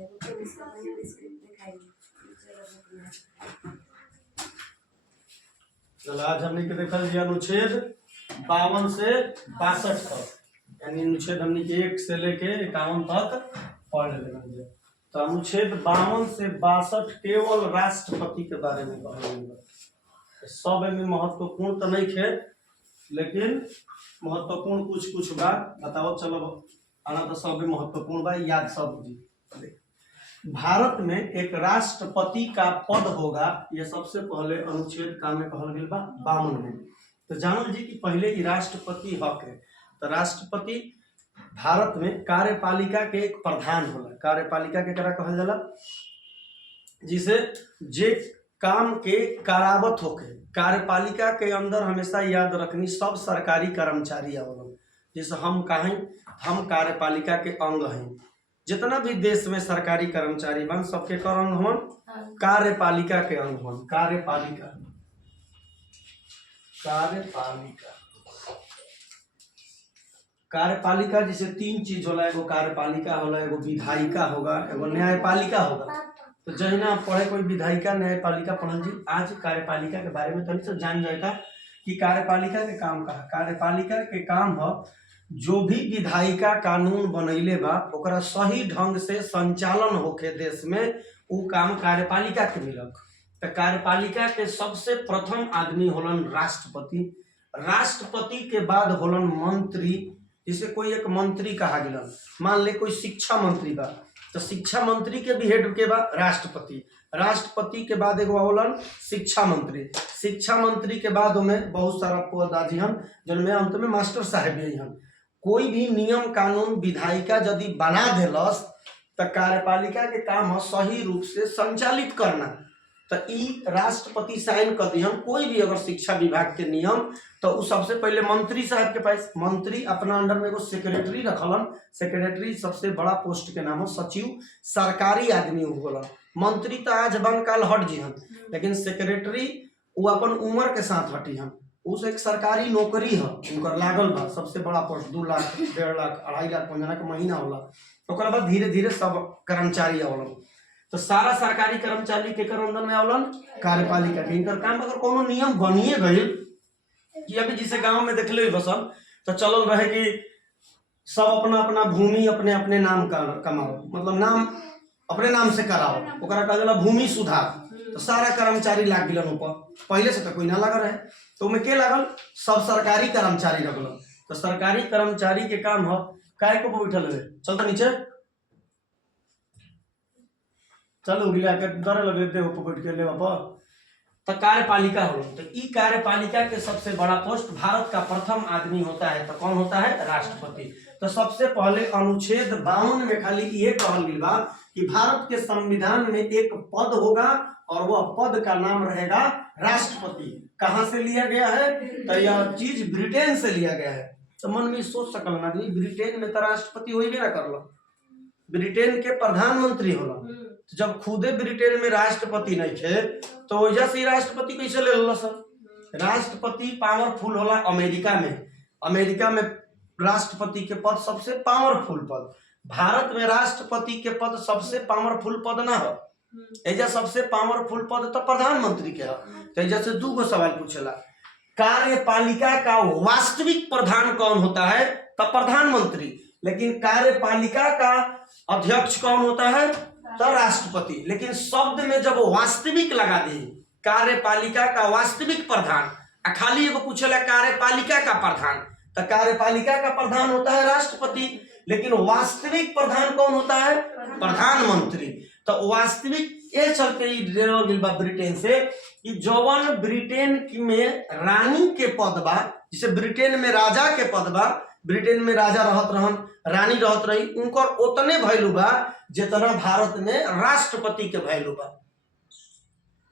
चलो आज हमने के देखल जी अनुच्छेद 52 से 62 तक, यानी अनुच्छेद हमने के 1 से लेके 51 तक पढ़ लेंगे। तो अनुच्छेद 52 से 62 केवल राष्ट्रपति के बारे में कहल। सब में महत्वपूर्ण तो नहीं थे, लेकिन महत्वपूर्ण कुछ कुछ बात बताओ। चलो आना तो सब महत्वपूर्ण बा, याद सब जी। भारत में एक राष्ट्रपति का पद होगा, यह सबसे पहले अनुच्छेद का में कहल गया 52 में। तो जानल जी कि पहले ही राष्ट्रपति हक है। तो राष्ट्रपति भारत में कार्यपालिका के एक प्रधान होला। कार्यपालिका के करा कहल जाला, जिसे जे काम के करावत होके। कार्यपालिका के अंदर हमेशा याद रखनी सब सरकारी कर्मचारी आवलन। जैसे हम कहें हम कार्यपालिका के अंग हैं। जितना भी देश में सरकारी कर्मचारी बन सबके कर अंग हन, कार्यपालिका के अंग हन। कार्यपालिका कार्यपालिका कार्यपालिका जैसे 3 चीज होला, एगो कार्यपालिका होला, एगो विधायिका होगा, एगो न्यायपालिका होगा। तो जहिना पढ़े कोई विधायिका न्यायपालिका पढ़ल जी, आज कार्यपालिका के बारे में तनी से जान जाएगा कि कार्यपालिका के काम का। कार्यपालिका के काम है जो भी विधायिका कानून बनैले बा ओकरा सही ढंग से संचालन होके देश में, वो काम कार्यपालिका के मिलक। तो कार्यपालिका के सबसे प्रथम आदमी होलन राष्ट्रपति। राष्ट्रपति के बाद होलन मंत्री, जिसे कोई एक मंत्री कहा गया। मान ले कोई शिक्षा मंत्री बा, तो शिक्षा मंत्री के भी हेड के बा राष्ट्रपति। राष्ट्रपति के बाद एगो होलन शिक्षा मंत्री। शिक्षा मंत्री के बाद में बहुत सारा पद आदि हन, जिनमें अंत में मास्टर साहब भी हन। कोई भी नियम कानून विधायिका यदि बना देलस तो कार्यपालिका के काम है सही रूप से संचालित करना। तो ई राष्ट्रपति साइन कर दिहन कोई भी अगर शिक्षा विभाग के नियम, तो उ सबसे पहले मंत्री साहब के पास। मंत्री अपना अंडर में एगो सेक्रेटरी रखलन। सेक्रेटरी सबसे बड़ा पोस्ट के नाम है सचिव, सरकारी आदमी होलन। मंत्री तो आज बन काल हट जिहन, लेकिन सेक्रेटरी वो अपन उम्र के साथ हटी हन। उस एक सरकारी नौकरी है उनकर लागल बा, सबसे बड़ा पोस्ट 2 लाख 1.5 लाख 2.5 लाख महीना के महीना होला। ओकरा बाद धीरे धीरे सब कर्मचारी आवलन। तो सारा सरकारी कर्मचारी के अंदर में आवलन कार्यपालिका के। इनकर काम अगर कोनो नियम बनिए गई कि अभी जिसे गांव में देख ले बसन, तो चलल रहे कि सब अपना अपना भूमि अपने अपने नाम का कमाओ, मतलब नाम अपने नाम से कराओ, ओकरा कहल जाला भूमि सुधार। तो सारा कर्मचारी लाग गिलन ऊपर, पहले से तो कोई ना लगा रहे। तो में के लागल सब सरकारी कर्मचारी रखल। तो सरकारी कर्मचारी के काम है काय को बैठल रहे, चल तो नीचे चलो गिला के डरे लगे दे ऊपर बैठ के ले बाबा। तो कार्यपालिका हो। तो ई कार्यपालिका के सबसे बड़ा पोस्ट भारत का प्रथम आदमी होता है। तो कौन होता है? राष्ट्रपति। तो सबसे पहले अनुच्छेद 52 में खाली ये कहल गया बा कि भारत के संविधान में एक पद होगा और वह पद का नाम रहेगा राष्ट्रपति। कहां से लिया गया है? तो यह चीज ब्रिटेन से लिया गया है। तो मन में सोच सकल आदमी ब्रिटेन में तो राष्ट्रपति हो ना करल, ब्रिटेन के प्रधानमंत्री होला। तो जब खुदे ब्रिटेन में राष्ट्रपति नहीं थे तो वजह से राष्ट्रपति कैसे ले लो सर? राष्ट्रपति पावरफुल होला अमेरिका में। अमेरिका में राष्ट्रपति के पद सबसे पावरफुल पद। भारत में राष्ट्रपति के पद सबसे पावरफुल पद ना हो। एजा सबसे पावरफुल पद तो प्रधानमंत्री के है। तो एजा से 2 सवाल पूछेला, कार्यपालिका का वास्तविक प्रधान कौन होता है? तो प्रधानमंत्री। लेकिन कार्यपालिका का अध्यक्ष कौन होता है? तो राष्ट्रपति। लेकिन शब्द में जब वास्तविक लगा दी, कार्यपालिका का वास्तविक प्रधान, खाली एगो पूछेला कार्यपालिका का प्रधान, तो कार्यपालिका का प्रधान होता है राष्ट्रपति। लेकिन वास्तविक प्रधान कौन होता है? प्रधानमंत्री। तो वास्तविक ये चलते ब्रिटेन से कि जौवन ब्रिटेन में रानी के पद बा, जिसे ब्रिटेन में राजा के पद बा, ब्रिटेन में राजा रहत रहन, रानी रहत रही, उनकर उतने वैल्यू बा जितना भारत में राष्ट्रपति के वैल्यू बा।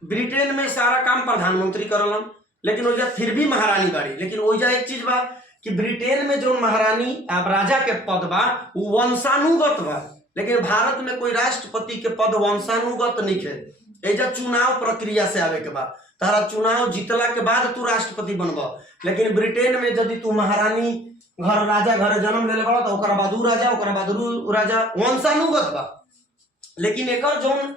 ब्रिटेन में सारा काम प्रधानमंत्री करलन, लेकिन ओइजा फिर भी महारानी बाड़ी। लेकिन ओइजा एक चीज बा कि ब्रिटेन में जो महारानी राजा के पद बा वो वंशानुगत बा, लेकिन भारत में कोई राष्ट्रपति के पद वंशानुगत नहीं है। एजा चुनाव प्रक्रिया से आवे के बाद तारा चुनाव जीतला के बाद तू राष्ट्रपति बनब। लेकिन ब्रिटेन में यदि तू महारानी घर राजा घर जन्म ले बड़ा तो ओकरा बाद उ राजा, ओकरा बाद उ राजा, वंशानुगत बा। लेकिन एक जौन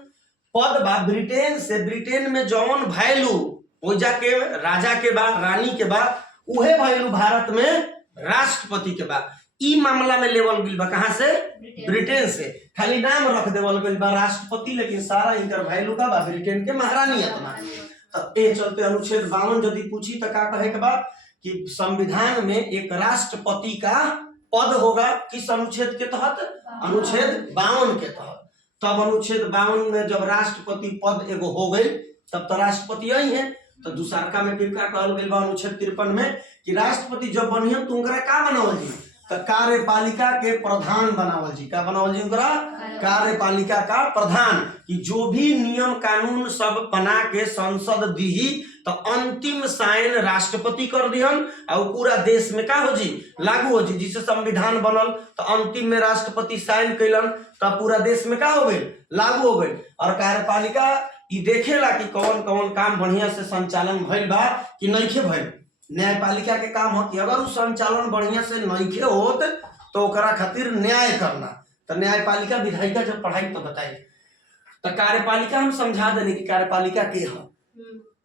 पद बा ब्रिटेन से, ब्रिटेन में जौन वैल्यू ओजा के राजा के बा, रानी के बा, उहे वैल्यू भारत में राष्ट्रपति के बा। ई मामला में लेवल गइल बा कहां से? ब्रिटेन से। खाली नाम रख देवल गइल बा राष्ट्रपति, लेकिन सारा इनकर वैल्यू का बा ब्रिटेन के महारानी आत्मा। तो ए चलते अनुच्छेद 52 यदि पूछी तो का कहे के बा कि संविधान में एक राष्ट्रपति का पद होगा। किस अनुच्छेद के तहत? अनुच्छेद 52 के तहत। तब अनुच्छेद 52 में जब राष्ट्रपति पद एगो हो गई तब तो राष्ट्रपति यही है। तो दूसरका में फिर का कहल गइल बा अनुच्छेद 53 में कि राष्ट्रपति जब बनिए तो उनकरा का बनावल जी? तो कार्यपालिका के प्रधान बनावल जी। का बनावल जी? उनकरा कार्यपालिका का प्रधान। कि जो भी नियम कानून सब बना के संसद दी तो अंतिम साइन राष्ट्रपति कर दिहन और पूरा देश में का हो जी? लागू हो जी। जिसे संविधान बनल तो अंतिम में राष्ट्रपति साइन कैलन तो पूरा देश में का हो गई? लागू हो गई। और कार्यपालिका ई देखेला कि कौन कौन काम बढ़िया से संचालन भइल बा कि नइखे भइल। न्यायपालिका के काम हो कि अगर उ संचालन बढ़िया से नइखे होत तो ओकरा खातिर न्याय करना। तो न्यायपालिका विधायिका जब पढ़ाई तो बताई। तो कार्यपालिका हम समझा देने की कार्यपालिका के है।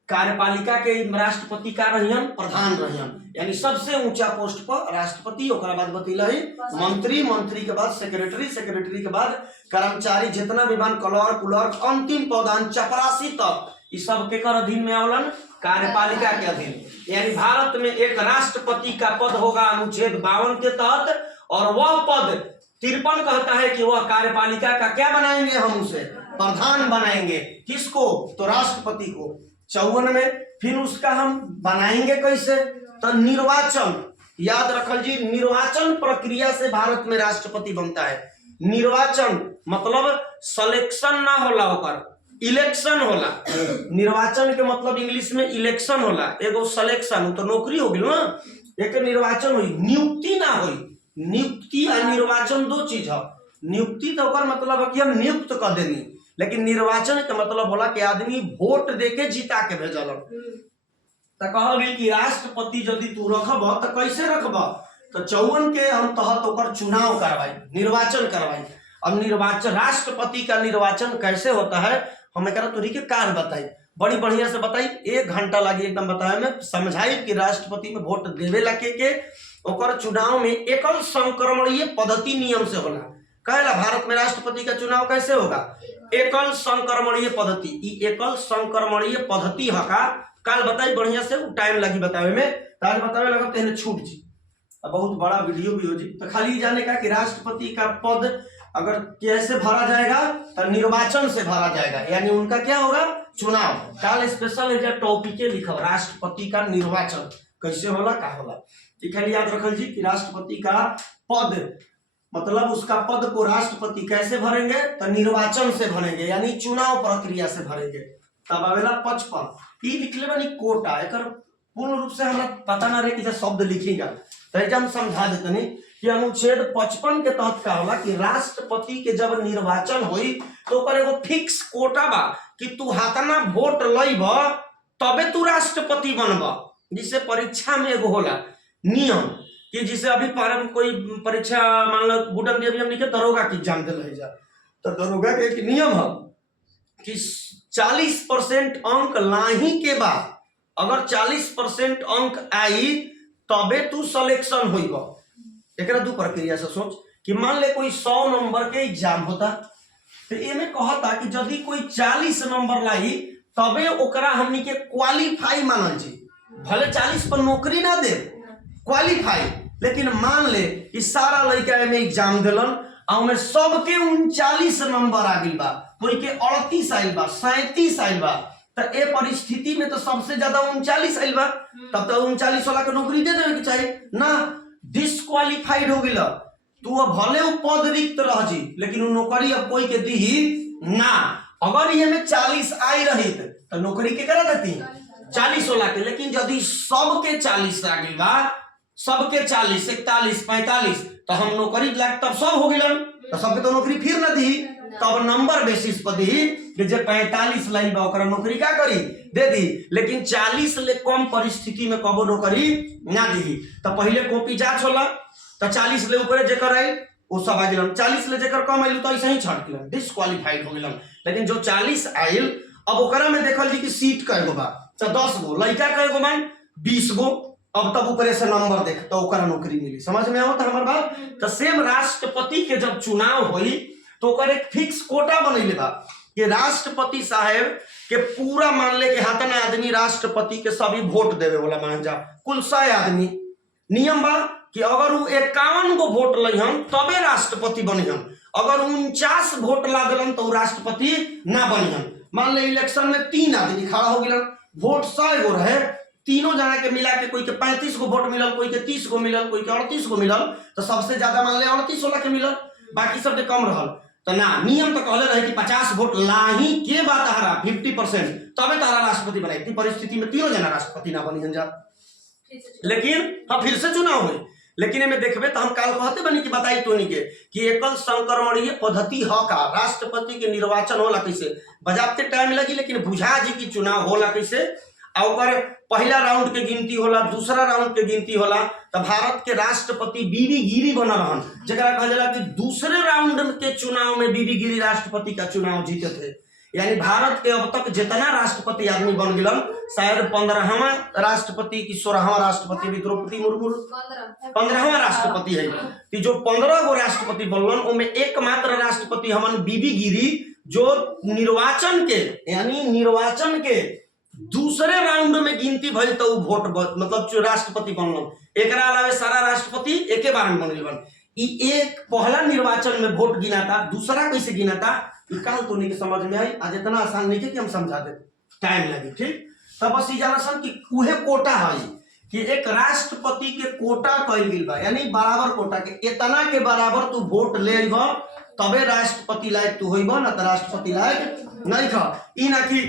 कार्यपालिका के राष्ट्रपति का रहियन? प्रधान रहियन। यानी सबसे ऊंचा पोस्ट पर राष्ट्रपति, ओकरा बाद बतैलही मंत्री, मंत्री के बाद सेक्रेटरी, सेक्रेटरी के बाद कर्मचारी, जितना भी बन क्लर्क, क्लर्क, अंतिम पदान चपरासी तक ये सब के कर अधीन में आवलन? कार्यपालिका के अधीन। यानी भारत में एक राष्ट्रपति का पद होगा अनुच्छेद 52 के तहत, और वह पद 53 कहता है कि वह कार्यपालिका का क्या बनाएंगे? हम उसे प्रधान बनाएंगे। किसको? तो राष्ट्रपति को। 54 में फिर उसका हम बनाएंगे कैसे? तो निर्वाचन। याद रखल जी, निर्वाचन प्रक्रिया से भारत में राष्ट्रपति बनता है। निर्वाचन मतलब सिलेक्शन ना होला, होकर इलेक्शन होला। निर्वाचन के मतलब इंग्लिश में इलेक्शन होला। एगो सिलेक्शन तो नौकरी हो गई ना, एक निर्वाचन हुई, नियुक्ति ना हुई। नियुक्ति और निर्वाचन दो चीज है। नियुक्ति तो ओकर मतलब है कि हम नियुक्त कर देनी, लेकिन निर्वाचन का मतलब होला कि आदमी वोट देके जीता के भेजल। तो कहल गई कि राष्ट्रपति यदि तू रखब तो कैसे रखब? तो 54 के हम तहत ओकर चुनाव करवाई, निर्वाचन करवाई। अब निर्वाचन, राष्ट्रपति का निर्वाचन कैसे होता है हमें करा तुरी के कार बताई, बड़ी बढ़िया से बताई। 1 घंटा लगी एकदम बताए में, समझाई कि राष्ट्रपति में वोट देवे लगे के ओकर चुनाव में एकल संक्रमणीय पद्धति नियम से होला। कहेला भारत में राष्ट्रपति का चुनाव कैसे होगा? एकल संक्रमणीय पद्धति। ई एकल संक्रमणीय पद्धति है का काल बताई बढ़िया से, टाइम लगी बतावे में। ताज बतावे लगा तेने छूट जी, बहुत बड़ा वीडियो भी हो जी। तो खाली जाने का कि राष्ट्रपति का पद अगर कैसे भरा जाएगा तो निर्वाचन से भरा जाएगा। यानी उनका क्या होगा? चुनाव। काल स्पेशल है टॉपिक लिखा राष्ट्रपति का निर्वाचन कैसे होला, का होला। खाली याद रखल जी कि राष्ट्रपति का पद मतलब उसका पद को राष्ट्रपति कैसे भरेंगे? तो निर्वाचन से भरेंगे, यानी चुनाव प्रक्रिया से भरेंगे। तब आवेला 55 ई लिखले बानी कोटा। एक पूर्ण रूप से हमरा पता ना रहे कि शब्द लिखेगा तो हम समझा देते नहीं कि अनुच्छेद 55 के तहत का होला कि राष्ट्रपति के जब निर्वाचन हुई तो ओकर एगो फिक्स कोटा बा कि तू हाथना वोट लइब तबे तू राष्ट्रपति बनब। जिसे परीक्षा में एगो होला नियम कि जिसे अभी कोई परीक्षा मान लो गुडन देवी हमनी के दरोगा की एग्जाम दिल है जा, तो दरोगा के एक नियम है कि 40% अंक लाही के बाद अगर 40% अंक आई तबे तू सिलेक्शन होइब। एक दू प्रक्रिया से सोच कि मान ले कोई 100 नंबर के एग्जाम होता तो एमे कहता कि यदि कोई 40 नंबर लाई तबे ओकरा हमनी के क्वालिफाई मानल जी। भले 40 पर नौकरी ना दे, क्वालिफाई। लेकिन मान ले कि सारा लड़का में एग्जाम दिलन और सबके 39 नंबर आ गई बा, कोई के 38 आइल बा, 37 आइल बा, तो ए परिस्थिति में तो सबसे ज्यादा 39 आइल बा, तब तो 39 वाला के नौकरी दे देवे के चाहिए ना। डिस्क्वालिफाइड हो गइल तू, अब भले वो पद रिक्त रह जी लेकिन वो नौकरी अब कोई के दी ना। अगर ये में 40 आई रही तो नौकरी के करा देती 40 वाला के, लेकिन यदि सबके 40 आ गई बा, सबके 40, 41, 45 तो हम नौकरी लाग तब सब हो गइलन तो सबके तो नौकरी फिर ना दी, तब नंबर बेसिस पर दी कि जे 45 लाइन बा ओकरा नौकरी का करी दे दी। लेकिन 40 ले कम परिस्थिति में कबो नौकरी ना दी। तो पहले कॉपी जांच होला तो 40 ले ऊपर जेकर आई वो सब आ गए 40 ले जेकर कम आइल तो ऐसे ही छट गए डिस्क्वालीफाइड हो गए। लेकिन जो 40 आइल अब ओकरा में देखल जी कि सीट कएगो बा तो 10 गो, लड़का कएगो बा 20 गो, अब तब ऊपर से नंबर देख तो ओकरा नौकरी मिली। समझ में आवत हमार बात। तो सेम राष्ट्रपति के जब चुनाव होई तो ओकर एक फिक्स कोटा बनैले बा कि राष्ट्रपति साहेब के पूरा मान ले कि हतना आदमी राष्ट्रपति के सभी वोट देवे वाला मान जा कुल 100 आदमी। नियम बा कि अगर वो 51 गो वोट लइहन तबे राष्ट्रपति बनिहन, अगर 49 वोट ला दिलन तो राष्ट्रपति ना बनिहन। मान ले इलेक्शन में 3 आदमी खड़ा हो गिलन, वोट 100 गो रहे, तीनों जना के मिला के कोई के 35 गो वोट मिलल, कोई के 30 गो मिलल, कोई के 38 गो मिलल, तो सबसे ज्यादा मान ले 38 वाला के मिलल, बाकी सब कम रहल। तो ना नियम तो कहले रहे कि 50 वोट लाही के बात हरा 50% तबे तारा राष्ट्रपति बनाई। इतनी परिस्थिति में तीनों जना राष्ट्रपति ना बनी जा। लेकिन हाँ फिर से चुनाव हुई, लेकिन एमे देखबे तो हम काल कहते बनी कि बताई तो नहीं के कि एकल संक्रमणीय पद्धति ह का राष्ट्रपति के निर्वाचन होला कैसे, बजाते टाइम लगी लेकिन बुझा जी की चुनाव होला कैसे। और पहला राउंड के गिनती होला, दूसरा राउंड के गिनती होला, तो भारत के राष्ट्रपति बीबी गिरी बना रहन, जरा कहा जाला कि दूसरे राउंड के चुनाव में बीबी गिरी राष्ट्रपति का चुनाव जीते थे। यानी भारत के अब तक जितना राष्ट्रपति आदमी बन गिलन, शायद 15वां राष्ट्रपति की 16वां राष्ट्रपति भी द्रौपदी मुर्मू 15वां राष्ट्रपति है कि जो 15 गो राष्ट्रपति बनलन उनमें एकमात्र राष्ट्रपति हमन बीबी गिरी जो निर्वाचन के यानी निर्वाचन के दूसरे राउंड में गिनती भइल तो वोट मतलब जो राष्ट्रपति बनलन। एकरा अलावे सारा राष्ट्रपति एके बार में बनल बन। ई एक पहला निर्वाचन में वोट गिनाता, दूसरा कैसे गिनाता ई काल तो नहीं समझ में आई। आज इतना आसान नहीं है कि हम समझा दे, टाइम लगे। ठीक तब बस ई जाना सन कि उहे कोटा है कि एक राष्ट्रपति के कोटा कइल गेल बा, यानी बराबर कोटा के इतना के बराबर तू वोट ले अइबा तबे राष्ट्रपति लायक तू होइबा, ना तो राष्ट्रपति लायक नहीं था। ई ना कि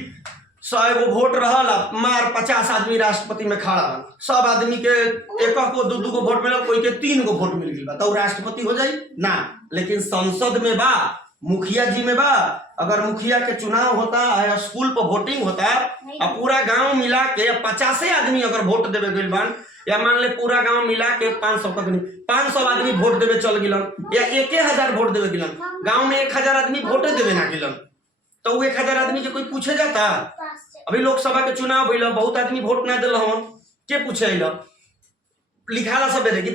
100 गो वोट रहल मार 50 आदमी राष्ट्रपति में खड़ा, सब आदमी के एक को 2 गो वोट मिलल, कोई के 3 गो वोट मिल गई तो राष्ट्रपति हो जाई ना। लेकिन संसद में बा, मुखिया जी में बा, अगर मुखिया के चुनाव होता है, स्कूल पर वोटिंग होता और पूरा गांव मिला के 50 आदमी अगर वोट देवे गइल बान, या मान ले पूरा गांव मिला के 500 आदमी वोट देवे चल गिलन, या 1000 वोट देवे गिलन, गांव में 1000 आदमी वोटे देवे ना गिलन, तो 1000 आदमी के कोई पूछे जाता। अभी लोकसभा के चुनाव भइल, बहुत आदमी वोट ना दिल हन, के पूछे लिखाला सब कि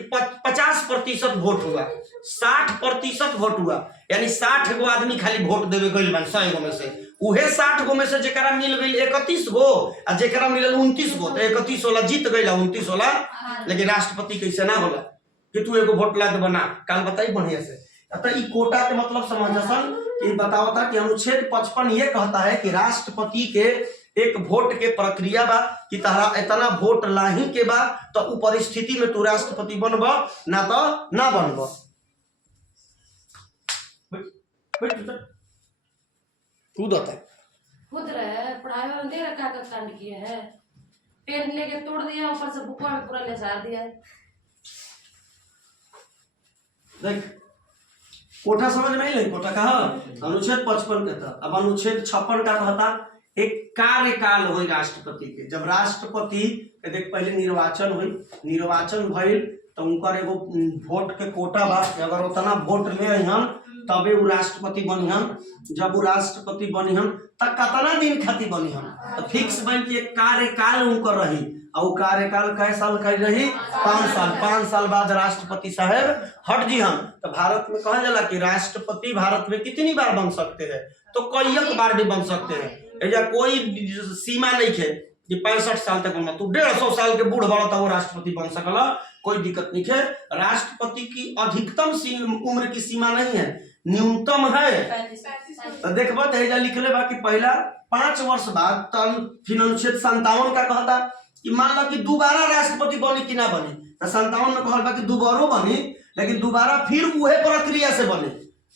50% वोट हुआ, 60% वोट हुआ, यानी 60 गो आदमी खाली वोट देवे गइल बन 100 गो में से। उहे 60 गो में से जेकरा मिल गइल 31 गो आ जेकरा मिलल 29 गो, तो 31 वाला जीत गइल, 29 वाला। लेकिन राष्ट्रपति कैसे ना होला कि तू एगो वोट ला दे बना, काल बताई बढ़िया से। तो ई कोटा के मतलब समझसन कि बतावता कि अनुच्छेद 55 ये कहता है कि राष्ट्रपति के एक वोट के प्रक्रिया बा कि तारा इतना वोट लाही के बा तो उ परिस्थिति में तू राष्ट्रपति बनब ना तो ना बनब। खुद रहे पढ़ाई में दे रखा का कांड किए हैं, पेन लेके तोड़ दिया, ऊपर से बुकवा में पूरा लेसार दिया। देख कोटा समझ में नहीं, कोटा कहा अनुच्छेद 55 कहता। अब अनुच्छेद 56 का कहता एक कार्यकाल हुई राष्ट्रपति के। जब राष्ट्रपति के देख पहले निर्वाचन हुई, निर्वाचन भइल तो उनकर एगो वोट के कोटा बा, अगर उतना वोट ले अइहन तबे वो राष्ट्रपति बनिहन। जब वो राष्ट्रपति बनिहन तब कितना दिन खातिर बनिहन, तो फिक्स बन के कार्यकाल उनकर रही, और कार्यकाल कै साल का रही 5 साल। 5 साल बाद राष्ट्रपति साहब हट जी हम। तो भारत में कहा जाला कि राष्ट्रपति भारत में कितनी बार बन सकते हैं, तो कई बार भी बन सकते हैं, या कोई सीमा नहीं है कि 65 साल तक बनना, तू 150 साल के बूढ़ बड़ा वो राष्ट्रपति बन सकला, कोई दिक्कत नहीं है। राष्ट्रपति की अधिकतम उम्र की सीमा नहीं है, न्यूनतम है। तो देखबो तो लिखले बा कि पहला 5 वर्ष बाद फिर अनुच्छेद 57 का कहता कि मान लो कि दोबारा राष्ट्रपति बनी कि ना बनी, तो 57 में कहल बा कि दोबारा बनी, लेकिन दोबारा फिर उहे प्रक्रिया से बने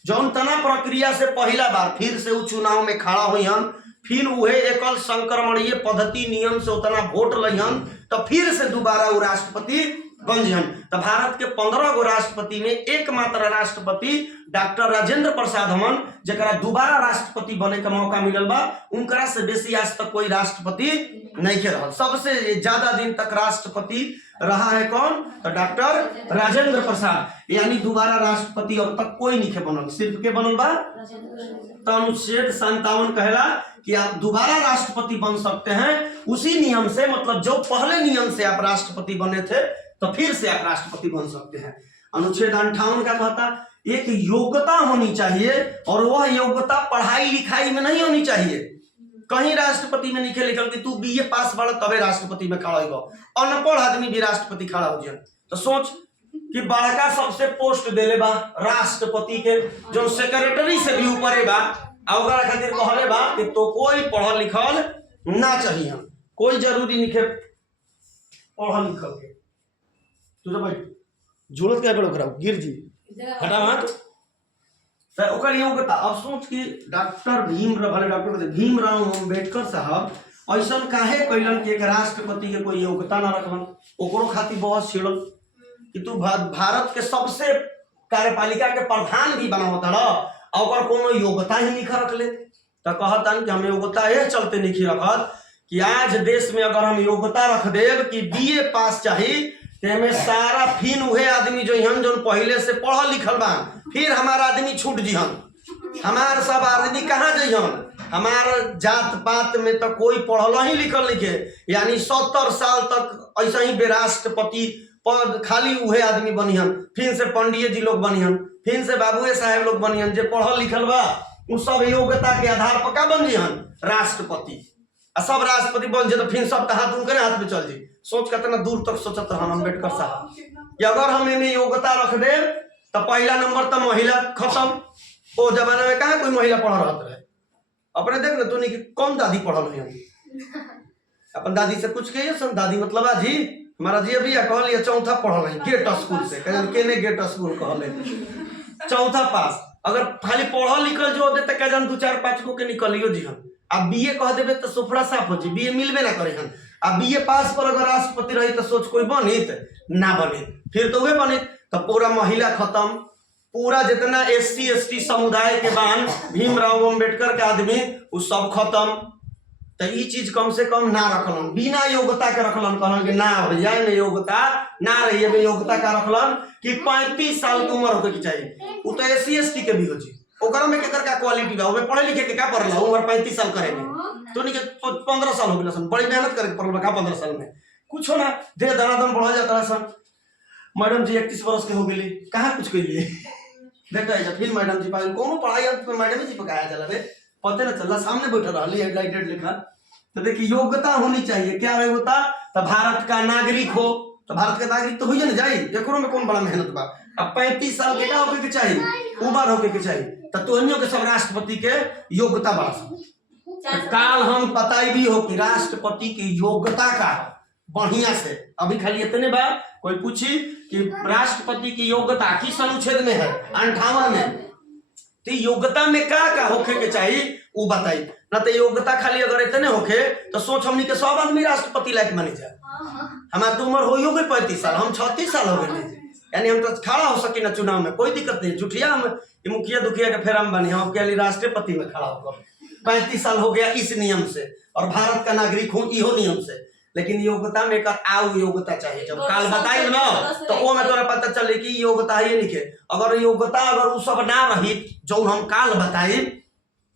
जौन तना प्रक्रिया से पहला बार फिर से वो चुनाव में खड़ा हुई हम, फिर उहे एकल संक्रमणीय पद्धति नियम से उतना वोट लइहन, तो फिर से दोबारा वो राष्ट्रपति बन जिहन। तो भारत के 15 गो राष्ट्रपति में एकमात्र राष्ट्रपति डॉक्टर राजेंद्र प्रसाद हमन, जरा दोबारा राष्ट्रपति बने का मौका मिलल बा। उनकरा से बेसी आज तक कोई राष्ट्रपति नहीं के रहा। सबसे ज्यादा दिन तक राष्ट्रपति रहा है कौन? तो डॉक्टर राजेंद्र प्रसाद, यानी दोबारा राष्ट्रपति अब तक कोई नहीं के बनल, सिर्फ के बनल बा। तो अनुच्छेद 57 कहला कि आप दोबारा राष्ट्रपति बन सकते हैं उसी नियम से, मतलब जो पहले नियम से आप राष्ट्रपति बने थे तो फिर से आप राष्ट्रपति बन सकते हैं। अनुच्छेद 58 का कहता एक योग्यता होनी चाहिए, और वह योग्यता पढ़ाई लिखाई में नहीं होनी चाहिए। कहीं राष्ट्रपति में नहीं लिखल कि तू बीए पास बड़ा तबे राष्ट्रपति में खड़ा हो, अनपढ़ आदमी भी राष्ट्रपति खड़ा हो जाए। तो सोच कि बड़का सबसे पोस्ट देले बा राष्ट्रपति के, जो सेक्रेटरी से भी ऊपर बा, और खातिर कहले बा कि तो कोई पढ़ल लिखल ना चाहिए, कोई जरूरी नहीं पढ़ल लिखल के। तुझे भाई जरूरत क्या करो कराओ गिर जी हटा मत। तो ओकर योग्यता अब सोच कि डॉक्टर भीमराव अम्बेडकर साहब ऐसा काहे कैलन कि एक राष्ट्रपति के कोई योग्यता ना रखलन। ओकरो खातिर बहुत छिड़ल कि तू भारत के सबसे कार्यपालिका के प्रधान भी बना होता और कोनो योग्यता ही नहीं रख ले। तो कहता कि हम योग्यता ये चलते नहीं रखत कि आज देश में अगर हम योग्यता रख देव कि बीए पास चाहिए, में सारा फिर उहे आदमी जो हन जो पहले से पढ़ल लिखल बा, फिर हमारा आदमी छूट जिहन, हमार सब आदमी कहाँ जइहन। हमार जात पात में तो कोई पढ़ल ही लिखल लिखे, यानी 70 साल तक ऐसा ही बेराष्ट्रपति पद खाली उहे आदमी बनिहन, फिर से पंडित जी लोग बनिहन, फिर से बाबुए साहेब लोग बनिहन। जो पढ़ल लिखल बा उ सब योग्यता के आधार पर का बन जिहन राष्ट्रपति। सब राष्ट्रपति बन जाए तो फिर सब हाथ उनके हाथ में चल जी। सोच कितना दूर तक सोचत रहन अम्बेडकर साहब कि अगर हम इन्हें योग्यता रख दे तो पहला नंबर तो महिला खत्म। वो जमाना में कहा कोई महिला पढ़ रहा है। अपने देख ना तूने कि कौन दादी पढ़ल है, अपन दादी से पूछ के सन दादी मतलब जी हमारा जी अभी कहल चौथा पढ़ल है गेट स्कूल से, केने गेट स्कूल कहल चौथा पास। अगर खाली पढ़ल लिखल जो दे तो कह 2-4-5 को के निकलियो जी हम। अब बीए कह देवे तो सुफड़ा साफ हो जी, बीए मिलबे ना करे हन। अब बीए पास पर अगर राष्ट्रपति रही तो सोच कोई बनित ना बनित, फिर तो वे बनित। तो पूरा महिला खत्म, पूरा जितना SC ST समुदाय के बान भीमराव अम्बेडकर के आदमी वो सब खत्म। तो ये चीज कम से कम ना रखलन, बिना योग्यता के रखलन। कहलन कि ना भैया योग्यता ना रही है, योग्यता का रखलन कि 35 साल की उम्र होके चाहिए। वो तो SC ST के भी हो जी, ओकरा में केकर का क्वालिटी बा, ओमे पढ़े लिखे के का पढ़ला उम्र 35 साल करे में तो नहीं के 15 साल हो गेल सन, बड़ी मेहनत करे पढ़ल का 15 साल में कुछ हो ना धीरे धनाधन बढ़ जाता सन। मैडम जी 31 वर्ष के हो गेली, कहाँ कुछ कइले देखा फिर मैडम जी पास कोनो पढ़ाई मैडम जी पकाया चला रे पता ना चला, सामने बैठा रही हेडलाइटेड लिखा। तो देखिए योग्यता होनी चाहिए। क्या योग्यता? तो भारत का नागरिक हो, तो भारत का नागरिक तो हो ना जाए, एकरो में कौन बड़ा मेहनत बा। अब 35 साल के का होके के चाहिए, उम्र होके के चाहिए। तो तोहनियों के सब राष्ट्रपति के योग्यता बड़ा। काल हम बताई भी हो कि राष्ट्रपति की योग्यता का बढ़िया से। अभी खाली इतने बा कोई पूछी कि राष्ट्रपति की योग्यता किस अनुच्छेद में है 58 में, तो योग्यता में का होके के चाहिए वो बताई ना। तो योग्यता खाली अगर इतने होके तो सोच हमनी के सब आदमी राष्ट्रपति लायक मानी जाए। हमारे तो उम्र हो गई 35 साल, हम 36 साल हो गए, यानी हम तो खड़ा हो सके ना चुनाव में, कोई दिक्कत नहीं। जुठिया हम मुखिया दुखिया के फेर हम बने, हम के लिए राष्ट्रपति में खड़ा होकर 35 साल हो गया इस नियम से, और भारत का नागरिक हूँ इहो नियम से। लेकिन योग्यता में कर आउ योग्यता चाहिए। जब काल बताई ना तो वो में तोरा पता चले कि योग्यता ये लिखे। अगर योग्यता अगर वो सब ना रही जो हम काल बताई,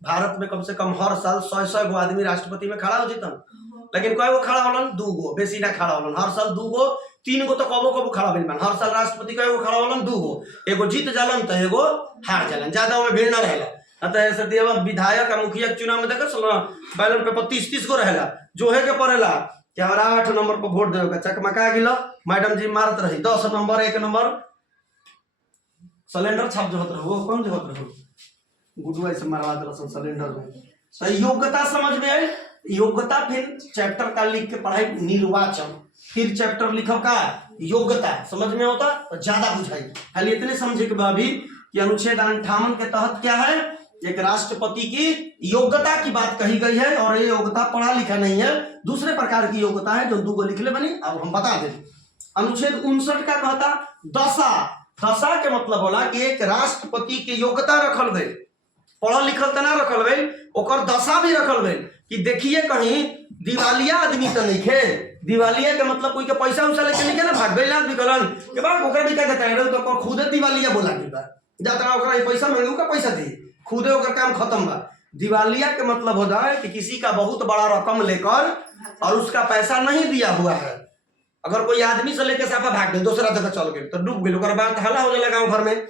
भारत में कम से कम हर साल 100 गो आदमी राष्ट्रपति में खड़ा हो जीतन। लेकिन कई गो खड़ा होलन? 2 गो, बेसी ना खड़ा होलन। हर साल 2 गो 3 गो तो कबो कबो खड़ा बन। हर साल राष्ट्रपति कई गो खड़ा होलन? 2 गो। एगो जीत जालन तो एगो हार जालन, ज्यादा में भीड़ ना रहेला। तो ऐसे देवा विधायक और मुखिया चुनाव में देखा बैलेट पेपर 30-30 गो रहेला, जो है के पड़ेला कि हमारा 8 नंबर पर वोट देवे चकमका गिलो, मैडम जी मारत रही 10 नंबर 1 नंबर सिलेंडर छाप जो होत रहो, कौन जो होत रहो गुडुआ से मारवा दरअसल सिलेंडर में। तो योग्यता समझ में आई। योग्यता फिर चैप्टर का लिख के पढ़ाई निर्वाचन, फिर चैप्टर लिखो का योग्यता समझ में होता तो ज्यादा बुझाई। खाली इतने समझे के बाद भी कि अनुच्छेद 58 के तहत क्या है, एक राष्ट्रपति की योग्यता की बात कही गई है। और ये योग्यता पढ़ा लिखा नहीं है, दूसरे प्रकार की योग्यता है जो 2 गो लिखले बनी। अब हम बता दें अनुच्छेद 59 का कहता दशा। दशा के मतलब होला कि एक राष्ट्रपति के योग्यता रखल गई, पढ़ल लिखल तो ना रखल गई, ओकर दशा भी रखल गई कि देखिए कहीं दिवालिया आदमी तो नहीं खे। दिवालिया के मतलब कोई के पैसा उसा लेके नहीं के ना भाग गइल आदमी कहलन के बाद ओकरा भी कह देता है तो खुदे दिवालिया बोला के बा जाता ओकरा पैसा मांगे का पैसा दी, खुदे ओकर काम खत्म बा। दिवालिया के मतलब होता है कि किसी का बहुत बड़ा रकम लेकर और उसका पैसा नहीं दिया हुआ है। अगर कोई आदमी से लेके साफा भाग गए दूसरा जगह चल गए तो डूब गए, ओकर बाद हल्ला हो जाएगा गाँव घर में।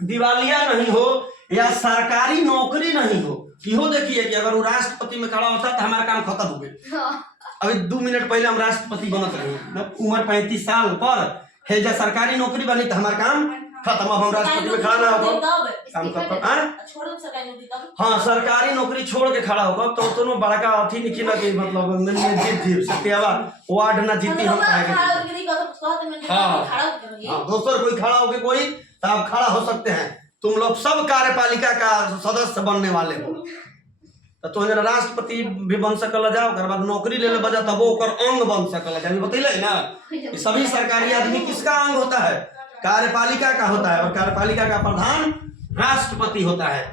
दिवालिया नहीं हो या सरकारी नौकरी नहीं हो, इहो देखिए कि अगर वो राष्ट्रपति में खड़ा होता तो हमारा काम खत्म हो गया। अभी 2 मिनट पहले हम राष्ट्रपति बनत रहे, उम्र 35 साल पर है, जब सरकारी नौकरी बनी तो हमारा काम खत्म। अब हम राष्ट्रपति में खड़ा ना हो काम खत्म। हाँ, सरकारी नौकरी छोड़ के खड़ा होगा तो दोनों बड़का अथी नहीं किया कि मतलब जीत सत्यावा वार्ड ना जीती हम कहेंगे। हाँ, दोस्तों कोई खड़ा होके कोई तो आप खड़ा हो सकते हैं। तुम लोग सब कार्यपालिका का सदस्य बनने वाले हो तो तुम राष्ट्रपति भी बन सकल जाओ, ओकर बाद नौकरी ले ले बजा तब वो ओकर अंग बन सकल जाए। बतैले ना कि सभी सरकारी आदमी किसका अंग होता है? कार्यपालिका का होता है, और कार्यपालिका का प्रधान राष्ट्रपति होता है।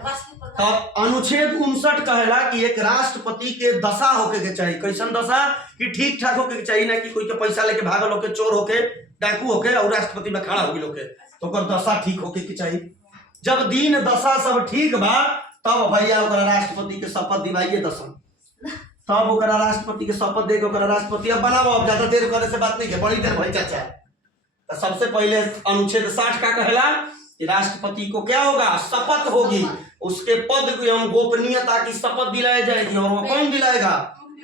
तो अनुच्छेद 59 कहेला कि एक राष्ट्रपति के दशा होके के चाहिए। कैसन दशा? कि ठीक ठाक होके के चाहिए, ना कि कोई के पैसा लेके भागल होके, चोर होके, डाकू होके और राष्ट्रपति में खड़ा होगी लोग, तो ओकर दशा ठीक होके के चाहिए। जब दीन दशा सब ठीक बा तब भैया ओकरा राष्ट्रपति के शपथ दिवाइए दसन, तब ओकरा राष्ट्रपति के शपथ दे के ओकरा राष्ट्रपति अब बनाओ। अब ज्यादा देर करे से बात नहीं है, बड़ी देर भाई चाचा। तो सबसे पहले अनुच्छेद 60 का कहला कि राष्ट्रपति को क्या होगा? शपथ होगी, उसके पद एवं गोपनीयता की शपथ दिलाई जाएगी। और वो कौन दिलाएगा?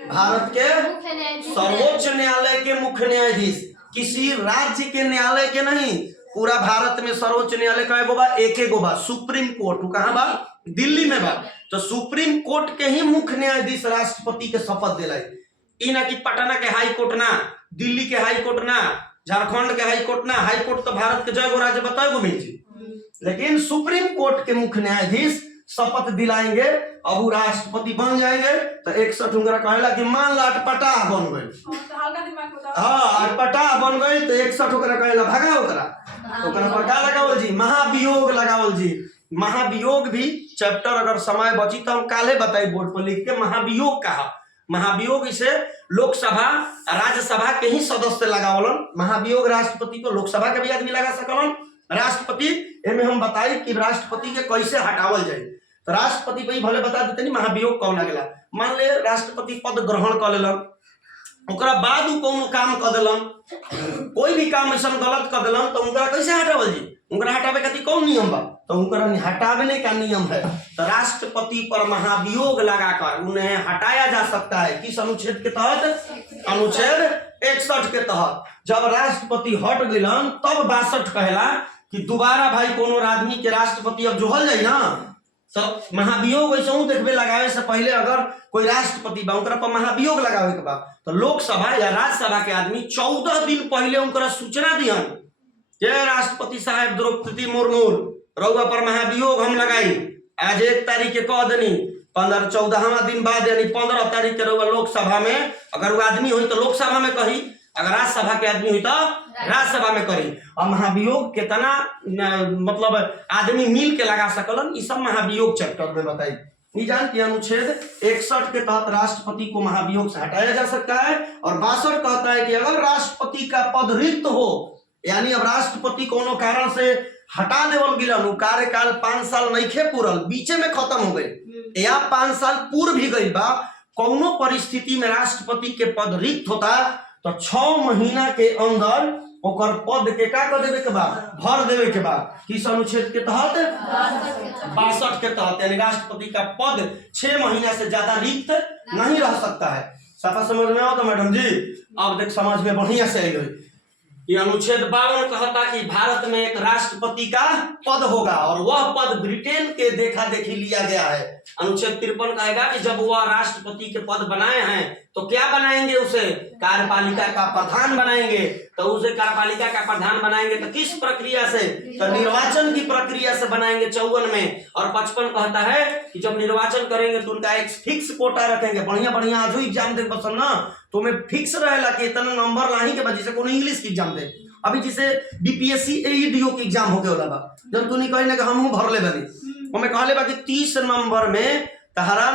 भारत के सर्वोच्च न्यायालय के मुख्य न्यायाधीश, किसी राज्य के न्यायालय के नहीं। पूरा भारत में सर्वोच्च न्यायालय का एगो बा, एक बा सुप्रीम कोर्ट। कहाँ बा? दिल्ली में बा। तो सुप्रीम कोर्ट के ही मुख्य न्यायाधीश राष्ट्रपति के शपथ दिलाई। ई ना कि पटना के हाई कोर्ट ना, दिल्ली के हाई कोर्ट ना, झारखंड के हाई कोर्ट ना। हाई कोर्ट तो भारत के जय गो राज्य बताए गो मिल, लेकिन सुप्रीम कोर्ट के मुख्य न्यायाधीश शपथ दिलाएंगे। अब वो राष्ट्रपति बन जाएंगे तो 61 उंगरा कहेला कि मान ला अटपटा बन गए। हाँ, अटपटा बन गए तो 61 ओकरा कहेला भगा ओकरा पर का लगावल जी? महाभियोग लगावल जी। महाभियोग भी चैप्टर अगर समय बची तो हम काले बताई बोर्ड पर लिख के महाभियोग कहा। महाभियोग इसे लोकसभा राज्यसभा के ही सदस्य लगावलन। महाभियोग राष्ट्रपति को लोकसभा के भी आदमी लगा सकलन। राष्ट्रपति एमे हम बताई कि राष्ट्रपति के कैसे हटावल जाए। तो राष्ट्रपति पे भले बता देते नहीं महाभियोग कौन लगेला। मान ले राष्ट्रपति पद ग्रहण कर लेलन, ओकरा बाद उ कोनो काम कर देलन, कोई भी काम ऐसा गलत कर देलन तो उनका कैसे हटावल जी? उनका हटावे खातिर कौन नियम बा? तो उनका हटाने का नियम है। तो राष्ट्रपति पर महाभियोग लगाकर उन्हें हटाया जा सकता है। किस अनुच्छेद के तहत? अनुच्छेद 61 के तहत। जब राष्ट्रपति हट गइलन तब 62 कहेला कि दोबारा भाई कोनो आदमी के राष्ट्रपति अब जोहल जाए ना, सब महाभियोग वैसे हूँ देखबे लगावे से पहले अगर कोई राष्ट्रपति बा उनकरा पर महाभियोग लगावे के बा तो लोकसभा या राज्यसभा के आदमी 14 दिन पहले उनकरा सूचना दिहन कि राष्ट्रपति साहब द्रौपदी मुर्मू रउआ पर महाभियोग हम लगाई। आज 1 तारीख के कह देनी, 14वां दिन बाद यानी 15 तारीख के रउआ लोकसभा में, अगर वो आदमी हुई तो लोकसभा में कही, अगर राज्यसभा के आदमी हुई तो राज्यसभा में करी। और महाभियोग कितना मतलब आदमी मिल के लगा सकलन, ये सब महाभियोग चैप्टर में बताई। ये जान कि अनुच्छेद 61 के तहत राष्ट्रपति को महाभियोग से हटाया जा सकता है। और 62 कहता है कि अगर राष्ट्रपति का पद रिक्त हो, यानी अब राष्ट्रपति कोनो कारण से हटा देवल गिलन, कार्यकाल 5 साल नइखे पूरल, बीचे में खत्म हो गए या 5 साल पूर्व भी गई बा, कोनो परिस्थिति में राष्ट्रपति के पद रिक्त होता तो 6 महीना के अंदर ओकर पद के का कर देवे के बा? भर देवे के बा। किस अनुच्छेद के तहत? 62 के तहत। यानी राष्ट्रपति का पद 6 महीना से ज्यादा रिक्त नहीं रह सकता है। सफा समझ में आओ तो मैडम जी? अब देख समझ में बढ़िया से आई गई। ये अनुच्छेद 52 कहता कि भारत में एक राष्ट्रपति का पद होगा और वह पद ब्रिटेन के देखा देखी लिया गया है। अनुच्छेद 53 कहेगा कि जब वह राष्ट्रपति के पद बनाए हैं तो क्या बनाएंगे? उसे कार्यपालिका का प्रधान बनाएंगे। तो उसे कार्यपालिका का प्रधान बनाएंगे तो किस प्रक्रिया से? तो निर्वाचन की प्रक्रिया से बनाएंगे 54 में। और 55 कहता है कि जब निर्वाचन करेंगे तो उनका एक फिक्स कोटा रखेंगे। बढ़िया बढ़िया आज एग्जाम दे बसन ना तो मैं फिक्स रहेला कि इतना नंबर लाही के बाद जैसे कोनो इंग्लिश की एग्जाम दे, अभी जैसे बीपीएससी एईडीओ के एग्जाम होके होला बा, जब तू नहीं कही ना कि हमहू भर ले बनी, वो मैं कहले बा कि 30 नंबर में तहरा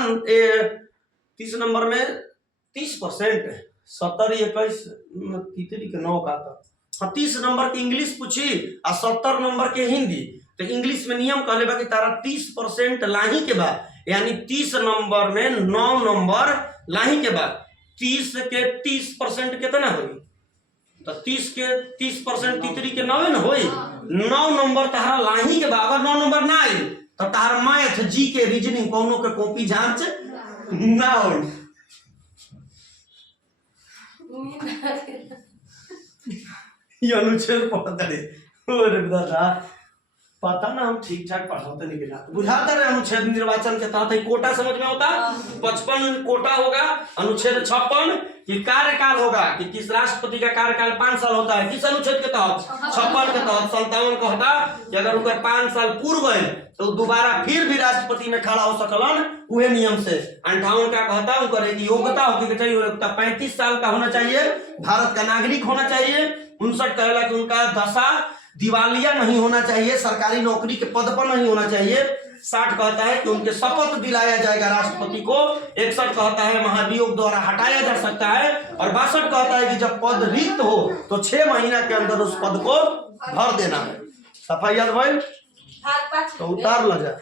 30 नंबर में 30%, 70 21 तीसरी के 9 का था, हाँ 30 नंबर के इंग्लिश पूछी और 70 नंबर के हिंदी। तो इंग्लिश में नियम कहले बा कि तारा 30% लाही के बाद, यानी 30 नंबर में 9 नंबर लाही के बाद 30 के 30% कितना होगी, तो 30 के 30% तीसरी के 9 ना होई, 9 नंबर तहरा लाही के बाद अगर 9 नंबर ना आई तो तहरा मैथ जी के रीजनिंग कोनो के कॉपी जांच ना हो। ये अनुच्छेद पढ़ते रहे, अरे दादा पता ना हम ठीक ठाक पढ़ाते नहीं गिला, बुझाता रहे अनुच्छेद निर्वाचन के तहत ही कोटा समझ में होता, 55 कोटा होगा, अनुच्छेद 56 कि कार्यकाल होगा कि किस राष्ट्रपति का कार्यकाल 5 साल होता है, किस अनुच्छेद के तहत 56 के तहत। 57 का होता कि अगर उनका 5 साल पूर्व है तो दोबारा फिर भी राष्ट्रपति में खड़ा हो सकलन उहे नियम से। 58 का कहता उनका योग्यता होगी चाहिए, योग्यता 35 साल का होना चाहिए, भारत का नागरिक होना चाहिए। 59 कहला कि उनका दशा दिवालिया नहीं होना चाहिए, सरकारी नौकरी के पद पर नहीं होना चाहिए। 60 कहता है कि उनके शपथ दिलाया जाएगा राष्ट्रपति को। 61 कहता है महाभियोग द्वारा हटाया जा सकता है। और 62 कहता है कि जब पद रिक्त हो तो 6 महीना के अंदर उस पद को भर देना है। सफाई याद भाई तो उतार ला जाए।